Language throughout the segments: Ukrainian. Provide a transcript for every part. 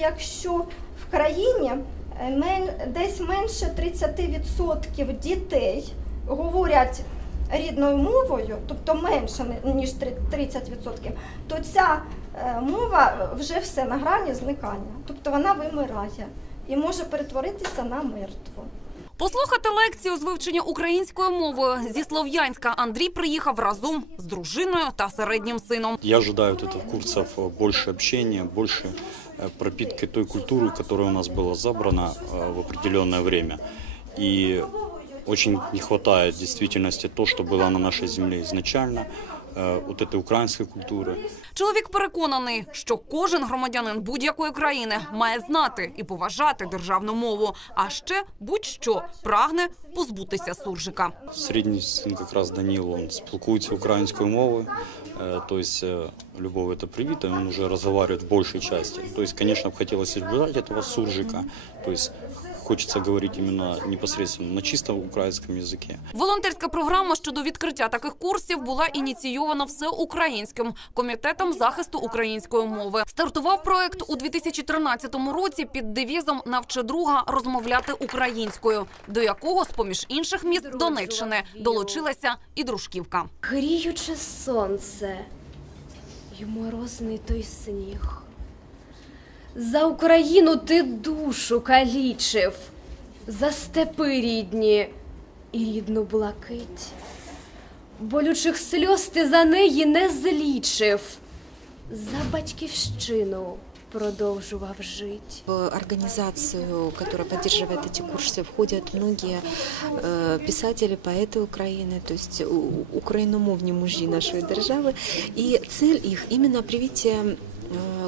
Якщо в країні е, десь менше 30% дітей говорять рідною мовою, тобто менше ніж три- 30%, то ця е, мова вже все на грані зникання. Тобто вона вимирає і може перетворитися на мертву. Послухати лекцію з вивчення української мови зі Слов'янська Андрій приїхав разом з дружиною та середнім сином. Я ожидаю от этих курсов э, больше общения, больше э, пропитки той культуры, которая у нас была забрана э, в определенное время. И очень не хватает в действительности то, что было на нашей земле изначально, э, вот этой украинской культуры. Чоловік переконаний, що кожен громадянин будь-якої країни має знати і поважати державну мову, а ще будь-що прагне позбутися суржика. Средний сын как раз Данил, он спілкується українською мовою, э, то есть э, любовь это привита, он уже разговаривает в большей части. То есть, конечно, бы хотелось избежать этого суржика, то есть хочется говорить именно непосредственно на чистом украинском языке. Волонтерська програма щодо відкриття таких курсів була ініційована всеукраїнським комітетом захисту української мови. Стартував проект у 2013 році під девізом «Навчи друга розмовляти українською», до якого з поміж інших міст Донеччини долучилася і дружківка. Гріюче сонце і морозний той сніг. За Україну ти душу калічив, за степи рідні і рідну блакить. Болючих сльоз ти за неї не злічив, за батьківщину продовжував жить. В организацию, которая поддерживает эти курсы, входят многие э, писатели, поеты Украины, то есть у- україномовні мужі нашої держави. І цель їх іменно привитие э,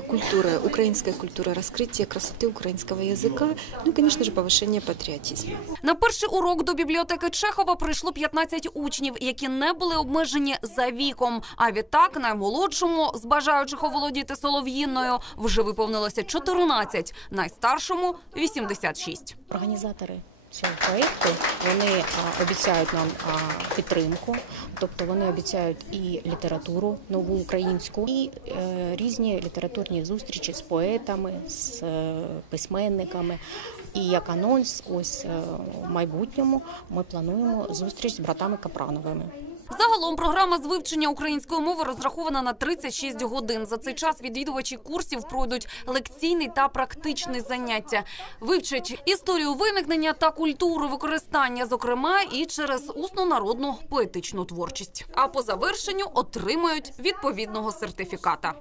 культуры, украинской культуры, раскрытие красоты украинского языка, ну и, конечно же, повышение патриотизма. На перший урок до бібліотеки Чехова прийшло 15 учнів, які не були обмежені за віком. А відтак наймолодшому з бажаючих оволодіти солов'їною вже виповнилося 14, найстаршому 86. Організатори цього проєкту вони обіцяють нам підтримку, тобто вони обіцяють і літературу нову українську, і е, різні літературні зустрічі з поетами, з е, письменниками. І як анонс, ось е, в майбутньому ми плануємо зустріч з братами Капрановими. Загалом програма з вивчення української мови розрахована на 36 годин. За цей час відвідувачі курсів пройдуть лекційний та практичні заняття, вивчать історію виникнення та культуру використання, зокрема і через усну народну поетичну творчість. А по завершенню отримають відповідного сертифіката.